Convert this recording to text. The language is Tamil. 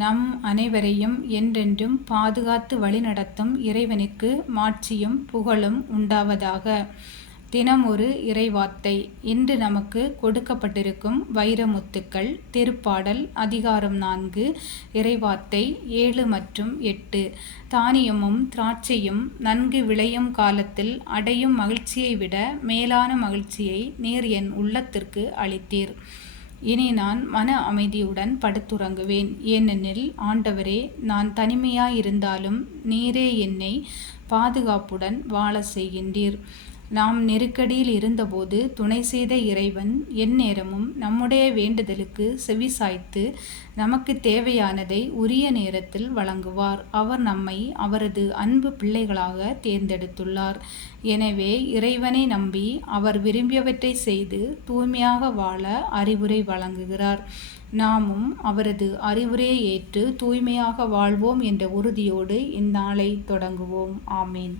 நம் அனைவரையும் என்றென்றும் பாதுகாத்து வழிநடத்தும் இறைவனுக்கு மாட்சியும் புகழும் உண்டாவதாக. தினம் ஒரு இறைவார்த்தை. இன்று நமக்கு கொடுக்கப்பட்டிருக்கும் வைரமுத்துக்கள். திருப்பாடல் அதிகாரம் 4, இறைவார்த்தை 7 மற்றும் 8. தானியமும் திராட்சையும் நன்கு விளையும் காலத்தில் அடையும் மகிழ்ச்சியை விட மேலான மகிழ்ச்சியை நீர் என் உள்ளத்திற்கு அளித்தீர். இனி நான் மன அமைதியுடன் படுத்துறங்குவேன். ஏனெனில் ஆண்டவரே, நான் தனிமையாயிருந்தாலும் நீரே என்னை பாதுகாப்புடன் வாழ செய்கின்றீர். நாம் நெருக்கடியில் இருந்தபோது துணை செய்த இறைவன் எந்நேரமும் நம்முடைய வேண்டுதலுக்கு செவிசாய்த்து நமக்கு தேவையானதை உரிய நேரத்தில் வழங்குவார். அவர் நம்மை அவரது அன்பு பிள்ளைகளாக தேர்ந்தெடுத்துள்ளார். எனவே இறைவனை நம்பி அவர் விரும்பியவற்றை செய்து தூய்மையாக வாழ அறிவுரை வழங்குகிறார். நாமும் அவரது அறிவுரையை ஏற்று தூய்மையாக வாழ்வோம் என்ற உறுதியோடு இந்நாளை தொடங்குவோம். ஆமீன்.